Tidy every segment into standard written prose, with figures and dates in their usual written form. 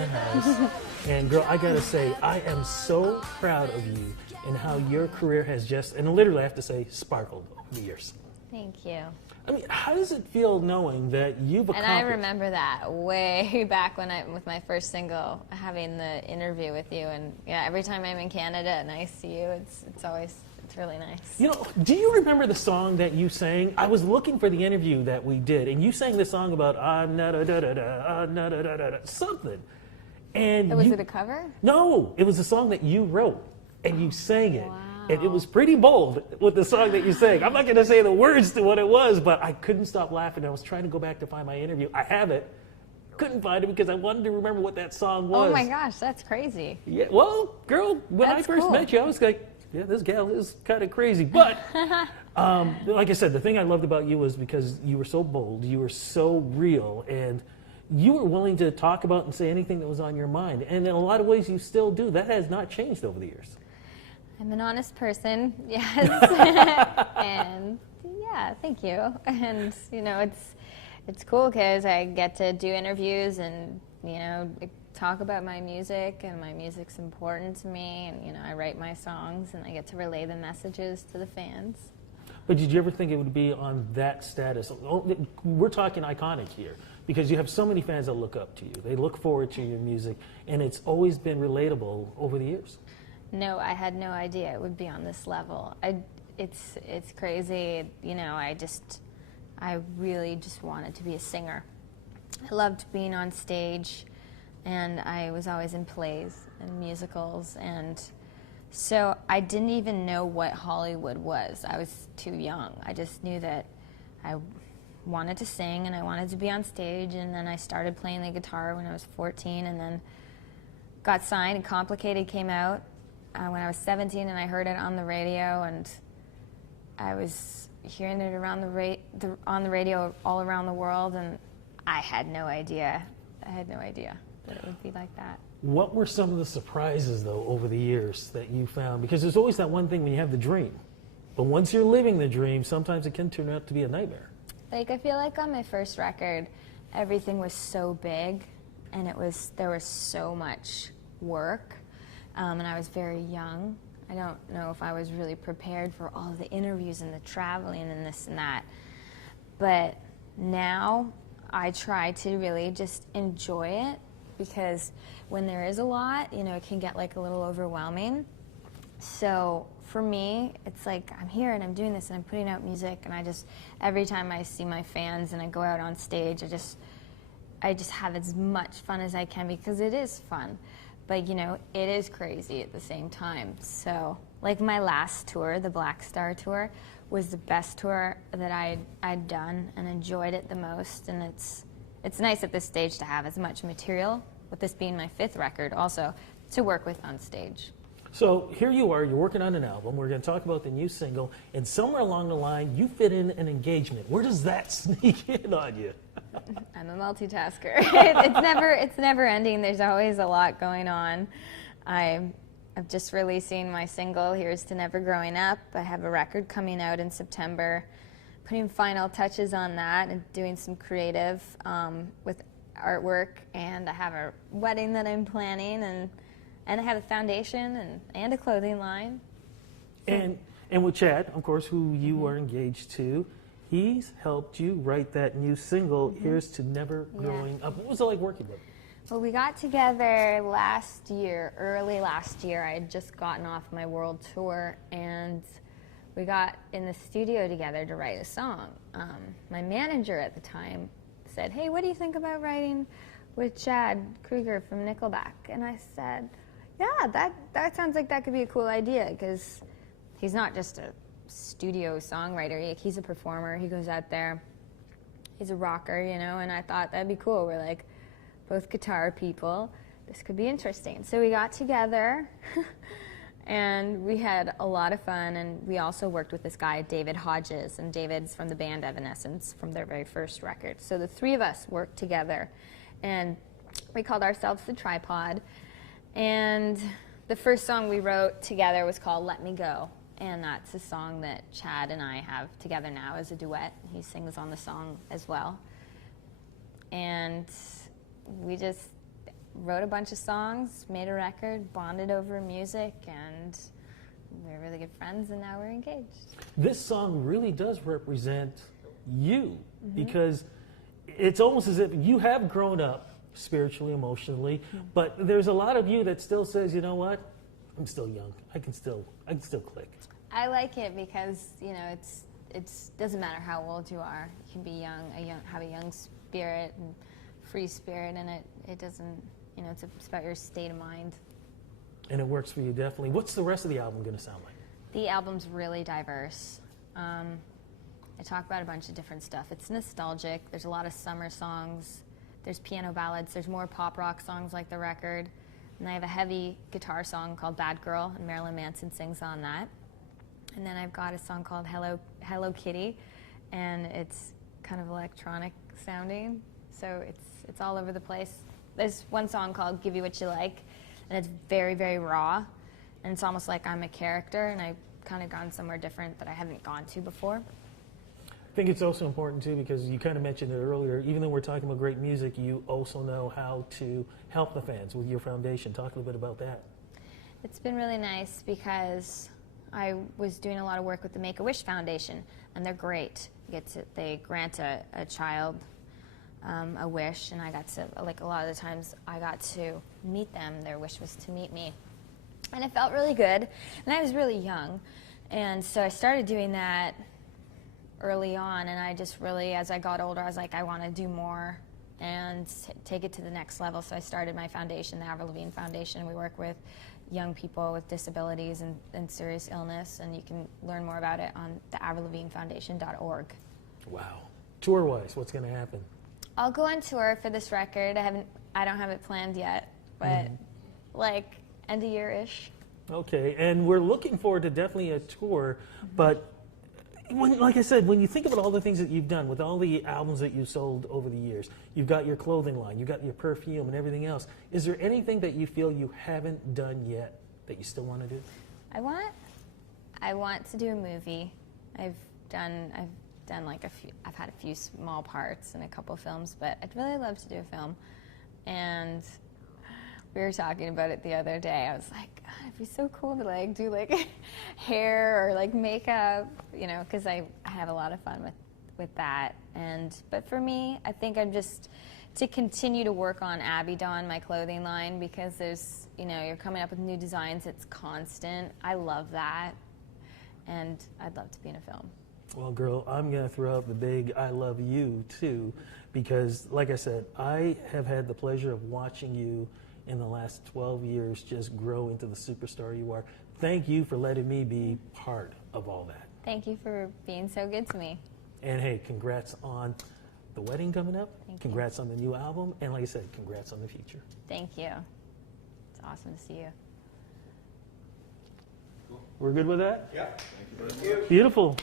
the house. And girl, I gotta say, I am so proud of you and how your career has just, and literally I have to say, sparkled over the years. Thank you. I mean, how does it feel knowing that you've accomplished? And I remember that way back when with my first single, having the interview with you, and yeah, every time I'm in Canada and I see you, it's really nice. You know, do you remember the song that you sang? I was looking for the interview that we did, and you sang the song about something. And was it a cover? No, it was a song that you wrote, and you sang it. Wow. And it was pretty bold with the song that you sang. I'm not going to say the words to what it was, but I couldn't stop laughing. I was trying to go back to find my interview. I have it. Couldn't find it because I wanted to remember what that song was. Oh my gosh, that's crazy. Yeah, well, girl, when I first met you, I was like, yeah, this gal is kind of crazy. But like I said, the thing I loved about you was because you were so bold, you were so real, and you were willing to talk about and say anything that was on your mind. And in a lot of ways, you still do. That has not changed over the years. I'm an honest person, yes. And yeah, thank you. And you know, it's cool because I get to do interviews and you know talk about my music, and my music's important to me. And you know, I write my songs, and I get to relay the messages to the fans. But did you ever think it would be on that status? We're talking iconic here because you have so many fans that look up to you. They look forward to your music, and it's always been relatable over the years. No, I had no idea it would be on this level. It's crazy, you know. I really just wanted to be a singer. I loved being on stage, and I was always in plays and musicals, and so I didn't even know what Hollywood was. I was too young. I just knew that I wanted to sing and I wanted to be on stage, and then I started playing the guitar when I was 14, and then got signed, and Complicated came out when I was 17, and I heard it on the radio, and I was hearing it around on the radio all around the world, and I had no idea. I had no idea that it would be like that. What were some of the surprises, though, over the years that you found? Because there's always that one thing when you have the dream. But once you're living the dream, sometimes it can turn out to be a nightmare. Like, I feel like on my first record, everything was so big, and there was so much work. And I was very young. I don't know if I was really prepared for all of the interviews and the traveling and this and that. But now I try to really just enjoy it, because when there is a lot, you know, it can get like a little overwhelming. So for me, it's like I'm here and I'm doing this and I'm putting out music, and every time I see my fans and I go out on stage, I just have as much fun as I can, because it is fun. But, you know, it is crazy at the same time. So, like my last tour, the Black Star tour, was the best tour that I'd done and enjoyed it the most. And it's nice at this stage to have as much material, with this being my 5th record also, to work with on stage. So here you are, you're working on an album. We're going to talk about the new single, and somewhere along the line, you fit in an engagement. Where does that sneak in on you? I'm a multitasker. It's never ending. There's always a lot going on. I'm just releasing my single, Here's to Never Growing Up. I have a record coming out in September, putting final touches on that and doing some creative with artwork. And I have a wedding that I'm planning, and I have a foundation and a clothing line. And with Chad, of course, who you are engaged to, he's helped you write that new single, Here's to Never Growing Up. What was it like working with him? Well, we got together last year, early last year. I had just gotten off my world tour, and we got in the studio together to write a song. My manager at the time said, "Hey, what do you think about writing with Chad Krieger from Nickelback?" And I said, yeah, that sounds like that could be a cool idea, because he's not just a studio songwriter. He's a performer. He goes out there. He's a rocker, you know, and I thought that'd be cool. We're like both guitar people. This could be interesting. So we got together and we had a lot of fun, and we also worked with this guy, David Hodges, and David's from the band Evanescence from their very first record. So the 3 of us worked together, and we called ourselves The Tripod. And the first song we wrote together was called Let Me Go. And that's a song that Chad and I have together now as a duet. He sings on the song as well. And wrote a bunch of songs, made a record, bonded over music, and we're really good friends, and now we're engaged. This song really does represent you, because it's almost as if you have grown up spiritually, emotionally, but there's a lot of you that still says, you know what, I'm still young. I can still click. I like it because, you know, it doesn't matter how old you are. You can be young, have a young spirit and free spirit, and it doesn't, you know, it's about your state of mind. And it works for you, definitely. What's the rest of the album going to sound like? The album's really diverse. I talk about a bunch of different stuff. It's nostalgic. There's a lot of summer songs. There's piano ballads. There's more pop rock songs like the record. And I have a heavy guitar song called Bad Girl, and Marilyn Manson sings on that. And then I've got a song called Hello Kitty, and it's kind of electronic sounding. So it's all over the place. There's one song called Give You What You Like, and it's very, very raw. And it's almost like I'm a character, and I've kind of gone somewhere different that I haven't gone to before. I think it's also important, too, because you kind of mentioned it earlier. Even though we're talking about great music, you also know how to help the fans with your foundation. Talk a little bit about that. It's been really nice because I was doing a lot of work with the Make-A-Wish Foundation, and they're great. They grant a child a wish, and I got to, like a lot of the times, I got to meet them. Their wish was to meet me. And it felt really good, and I was really young. And so I started doing that early on, and I just really, as I got older, I was like, I want to do more and take it to the next level. So I started my foundation, the Avril Lavigne Foundation. We work with young people with disabilities and serious illness, and you can learn more about it on the AvrilLavigneFoundation.org. Wow. Tour-wise, what's going to happen? I'll go on tour for this record. I don't have it planned yet, but like end of year-ish. Okay, and we're looking forward to definitely a tour, but like I said, when you think about all the things that you've done, with all the albums that you've sold over the years, you've got your clothing line, you've got your perfume and everything else, is there anything that you feel you haven't done yet that you still want to do? I want to do a movie. I've done like I've had a few small parts in a couple of films, but I'd really love to do a film. And we were talking about it the other day. I was like, God, it'd be so cool to like do like hair or like makeup, you know, because I have a lot of fun with that. But for me, I think I'm just to continue to work on Abby Dawn, my clothing line, because there's, you know, you're coming up with new designs. It's constant. I love that, and I'd love to be in a film. Well, girl, I'm going to throw out the big I love you, too, because, like I said, I have had the pleasure of watching you in the last 12 years just grow into the superstar you are. Thank you for letting me be part of all that. Thank you for being so good to me. And, hey, congrats on the wedding coming up. Congrats on the new album. And, like I said, congrats on the future. Thank you. It's awesome to see you. We're good with that? Yeah. Thank you. Beautiful.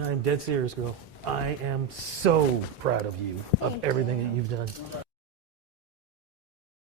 I'm dead serious, girl. I am so proud of you, of everything that you've done.